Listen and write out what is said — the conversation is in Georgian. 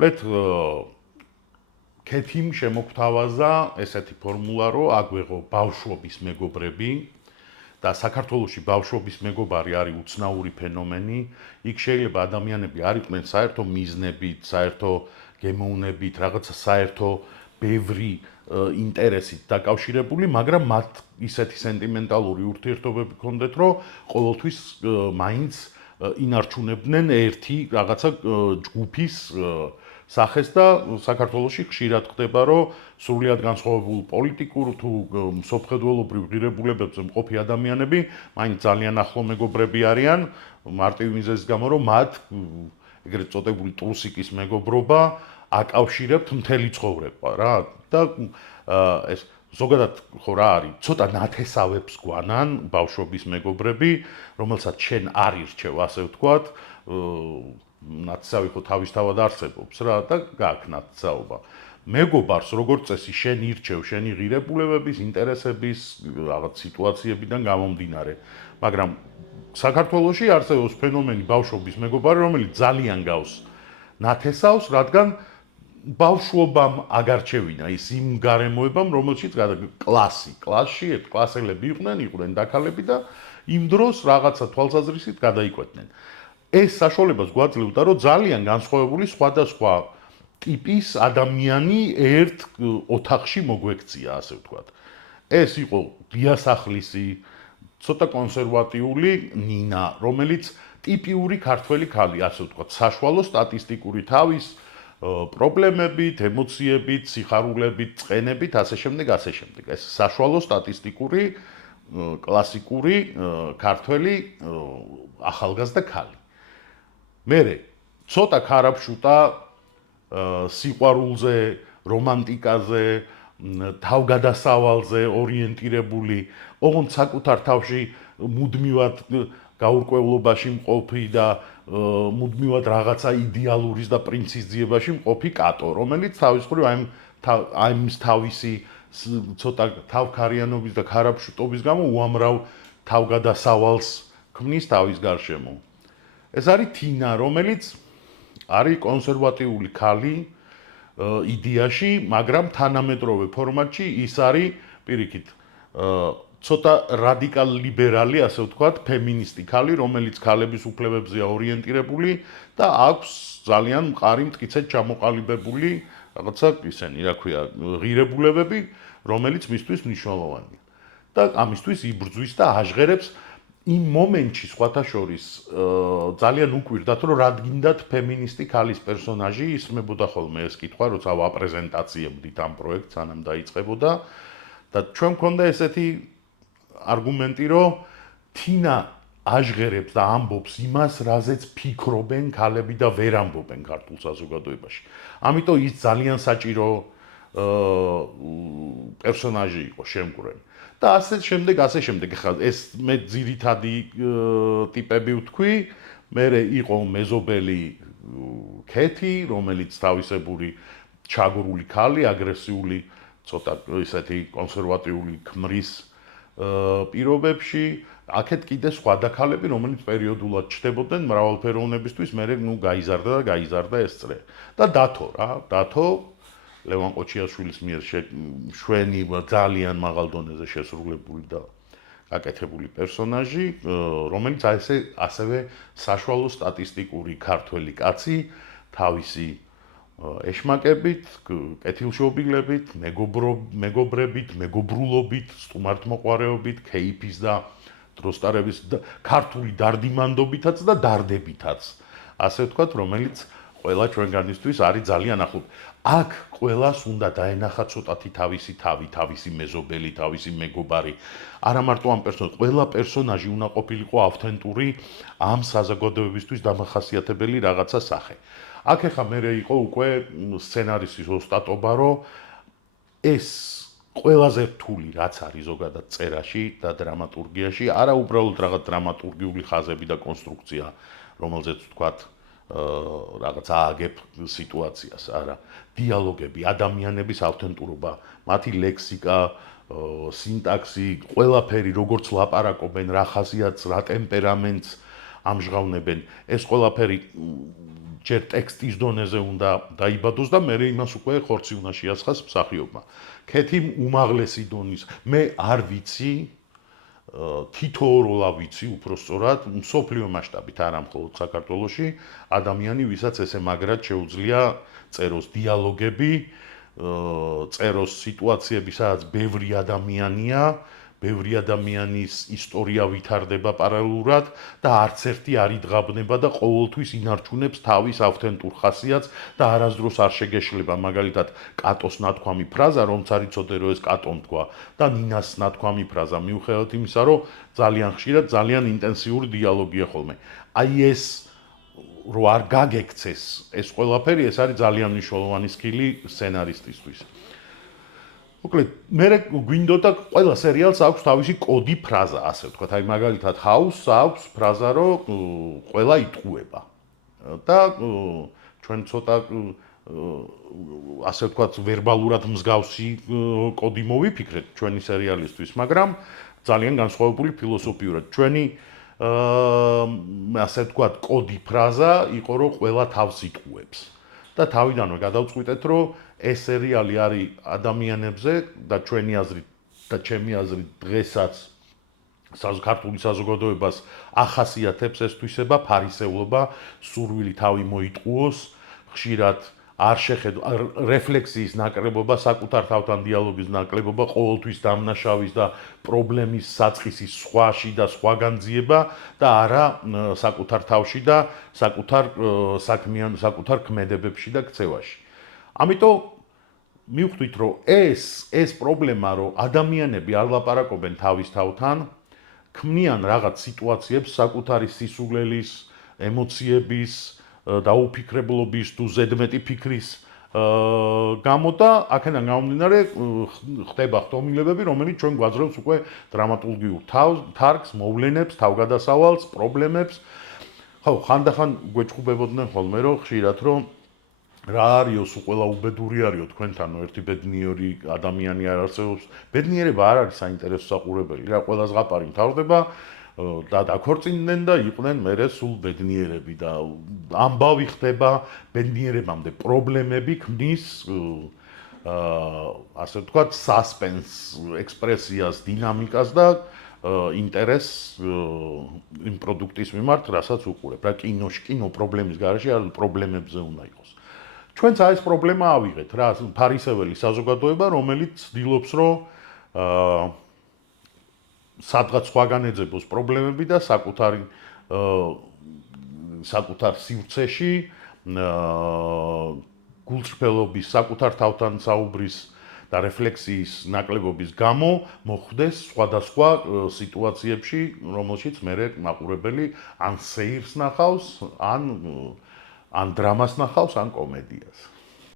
უბრალოდ კეთიმ შემოგთავაზა ესეთი ფორმულა, რომ აგვეღო ბავშვობის მეგობრები და საქართველოში ბავშვობის მეგობარი არის უცნაური ფენომენი. იქ შეიძლება ადამიანები არ იყვნენ საერთო მიზნებით, საერთო გემოვნებით, რაღაცა საერთო ბევრი ინტერესით დაკავშირებული, მაგრამ მათ ისეთი სენტიმენტალური ურთიერთობები ჰქონდათ, რომ ყოველთვის მაინც ინარჩუნებდნენ ერთი რაღაცა ჯგუფის სახეს და საქართველოში ხშირად ხდება, რომ სრულიად განსხვავებულ პოლიტიკურ თუ მსოფლმხედველობრივ ღირებულებებზე მყოფი ადამიანები მაინც ძალიან ახლო მეგობრები არიან, მარტივი მიზეზის გამო, რომ მათ ეგრეთ წოდებული ტრუსიკის მეგობრობა აკავშირებთ მთელი ცხოვრება რა და ეს ზოგადად ხო რა არის ცოტა ნათესავებს გვანან ბავშვობის მეგობრები რომელსაც შენ არ ირჩევ ასე ვთქვათ ნათესავი ხო თავისთავად არსებობს რა და გაქვს ნათესაობა მეგობარს როგორც წესი შენ ირჩევ შენი ღირებულებების ინტერესების რაღაც სიტუაციებიდან გამომდინარე მაგრამ საქართველოში არსებობს ფენომენი ბავშვობის მეგობარი რომელიც ძალიან გავს ნათესავს რადგან ბავშვობამ აგარჩევინა ის იმ გარემოებამ რომელშიც კლასში ერთ კლასელები იყვნენ დაქალები და იმ დროს რაღაცა თვალსაზრისით გადაიკვეთნენ ეს საშუალებას გვაძლევდა რომ ძალიან განსხვავებული სხვადასხვა ტიპის ადამიანი ერთ ოთახში მოგვექცია ასე ვთქვათ ეს იყო დიასახლისი ცოტა კონსერვატიული ნინა რომელიც ტიპიური ქართველი ქალი ასე ვთქვათ საშუალო სტატისტიკური თავის პრობლემებით, ემოციებით, სიხარულებით, წყენებით, ასე შემდეგ. ეს საშუალო სტატისტიკური კლასიკური ქართველი ახალგაზრდა ქალი. მერე ცოტა ქარაფშუტა სიყვარულზე, რომანტიკაზე, თავგადასავალზე ორიენტირებული, ოღონდ საკუთარ თავში მუდმივად გაურკვევლობაში მყოფი და მუდმივად რაღაცა იდეალურის და პრინცის ძიებაში მყოფი კატო, რომელიც თავის მხრივ ამ თავისი ცოტა თავქარიანობის და ქარაფშუტობის გამო უამრავ თავგადასავალს ქმნის თავის გარშემო. ეს არის თინა, რომელიც არის კონსერვატიული ქალი იდეაში, მაგრამ თანამედროვე ფორმატში ის არის პირიქით ცოტა რადიკალ ლიბერალი, ასე ვთქვათ, ფემინისტი ქალი, რომელიც ქალების უფლებებზეა ორიენტირებული და აქვს ძალიან მყარი მტკიცედ ჩამოყალიბებული რაღაცა ისენი, რა ქვია, ღირებულებები, რომელიც მისთვის მნიშვნელოვანია. და ამისთვის იბრძვის და აჟღერებს იმ მომენტში სხვათა შორის ძალიან უკვირდათ, რომ რადგინდათ ფემინისტი ქალის პერსონაჟი ისმებოდა ხოლმე ეს კითხვა, როცა ვაპრეზენტაციებდით ამ პროექტს, სანამ დაიწყებოდა და ჩვენ მქონდა ესეთი არგუმენტი, რომ თინა აჟღერებს და ამბობს იმას, რაზეც ფიქრობენ ქალები და ვერ ამბობენ ქართულ საზოგადოებაში. ამიტომ ის ძალიან საჭირო პერსონაჟი იყო შემგვრელი. და ასე შემდეგ. ხა ეს მე ძირითადი ტიპები ვთქვი, მერე იყო მეზობელი კეთი, რომელიც თავისებური ჩაგრული ქალი, აგრესიული, ცოტა ისეთი კონსერვატიული ქმრის პირობებში, აქეთ კიდე სხვა დაქალები, რომელიც პერიოდულად ჩდებოდნენ მრავალფეროვნებისთვის, მერე გაიზარდა ეს წრე. და დათო ლევან ყოჩიაშვილის მიერ შვენი ძალიან მაღალ დონეზე შესრულებული და გაკეთებული პერსონაჟი, რომელიც ასევე საშუალო სტატისტიკური ქართველი კაცი, თავისი ეშმაკებით, კეთილშობილებით, მეგობრებით, მეგობრულობით, სტუმართმოყვარეობით, ქეიფის და დროსტარების ქართული დარდიმანდობითაც და დარდებითაც. ასე ვთქვათ, რომელიც ყველა ჩვენგანისთვის არის ძალიან ახლო. აქ ყველას უნდა დაენახა ცოტათი თავისი თავი, თავისი მეზობელი, თავისი მეგობარი. არა მარტო ამ ყველა პერსონაჟი უნდა ყოფილიყო ავთენტური ამ საზოგადოებისთვის დამახასიათებელი რაღაცა სახე. აქ ახლა მერე იყო უკვე სცენარისტის ოსტატობა, რომ ეს ყველაზე რთული რაც არის ზოგადად წერაში და დრამატურგიაში, არა უბრალოდ რაღაც დრამატურგიული ხაზები და კონსტრუქცია, რომელზეც ვთქვათ რაღაც ააგებ სიტუაციას, არა, დიალოგები, ადამიანების ავთენტურობა, მათი ლექსიკა, სინტაქსი, ყველაფერი, როგორც ლაპარაკობენ, რა ხასიათს, რა ტემპერამენტს ამჟღავნებენ. ეს ყველაფერი ჯერ ტექსტის დონეზე უნდა დაიბადოს და მე იმას უკვე ხორცი უნდა შეასხას მსახიობმა. ქეთი უმაღლესი დონის. მე არ ვიცი თითოეულა ვიცი უпростоრად მსოფლიო მასშტაბით არა მხოლოდ საქართველოში ადამიანი ვისაც ესე მაგრად შეუძლია წეროს დიალოგები წეროს სიტუაციები სადაც ბევრი ადამიანის ისტორია ვითარდება პარალელურად და არც ერთი არ იძღაბნება და ყოველთვის ინარჩუნებს თავის ავთენტურ ხასიათს და არასდროს არ შეგეშლება მაგალითად კატოს ნათქვამი ფრაზა რომც არ იცოდე რომ ეს კატომ თქვა და ნინას ნათქვამი ფრაზა მიუხედავად იმისა რომ ძალიან ხშირად ძალიან ინტენსიური დიალოგია ხოლმე აი ეს რო არ გაგექცეს ეს ყველაფერი ეს არის ძალიან მნიშვნელოვანი სკილი სცენარისტისთვის მოკლედ მე გვინდოდა ყველა სერიალს აქვს თავისი კოდი ფრაზა ასე ვთქვათ აი მაგალითად House აქვს ფრაზა რომ ყველა იტყუება და ჩვენ ცოტა ასე ვთქვათ ვერბალურად მსგავსი კოდი მოვიფიქრეთ ჩვენი სერიალისთვის მაგრამ ძალიან განსხვავებული ფილოსოფიურად ჩვენი ასე ვთქვათ კოდი ფრაზა იყო რომ ყველა თავს იტყუებს და თავიდანვე გადავწყვიტეთ რომ ეს სერიალი არის ადამიანებზე და ჩვენი აზრით და ჩემი აზრით დღესაც ქართული საზოგადოებას ახასიათებს ეს თვისება ფარისევლობა სურვილი თავი მოიტყუოს ხშირად არ შეხედო რეფლექსიის ნაკლებობა საკუთარ თავთან დიალოგის ნაკლებობა ყოველთვის დამნაშავის და პრობლემის საწყისის სხვაში და სხვაგან ძიება და არა საკუთარ თავში და საკუთარ ქმედებებში და ქცევაში ამიტომ მივხვდით რომ ეს პრობლემა რომ ადამიანები არ ლაპარაკობენ თავის თავთან ქმნიან რაღაც სიტუაციებს საკუთარი სისულელის ემოციების დაუფიქრებლობის თუ ზედმეტი ფიქრის გამო და აქედან გამომდინარე ხდება ხტომილებები რომელიც ჩვენ გვაძლევს უკვე დრამატურგიულ თარგს მოვლენებს თავგადასავალს პრობლემებს ხო ხანდახან გვეჭუბებოდნენ ხოლმე რომ ხშირად რომ რა არისო ყველა უბედური არისო თქვენთანო ერთი ბედნიერი ადამიანი არ არსებობს ბედნიერება არ არის საინტერესო საყურებელი რა ყველა ზღაპარი მთავრდება და დაქორწინდნენ და იყვნენ მერე სულ ბედნიერები და ამბავი ხდება ბედნიერებამდე პრობლემები ქმნის ასე ვთქვათ სასპენს ექსპრესიას დინამიკას და ინტერესს იმ პროდუქტის მიმართ რასაც უყურებ რა კინო პრობლემის გარეშე არ პრობლემებზე უნდა იყოს ჩვენც ეს პრობლემა ავიღეთ რა ფარისეველი საზოგადოება რომელიც ცდილობს რომ სადღაც სხვაგან ეძებოს პრობლემები და საკუთარ სივრცეში გულწრფელობის საკუთარ თავთან საუბრის და რეფლექსიის ნაკლებობის გამო მოხვდეს სხვადასხვა სიტუაციებში რომელშიც მერე მაყურებელი ან სეირს ნახავს ან დრამას ნახავს ან კომედიას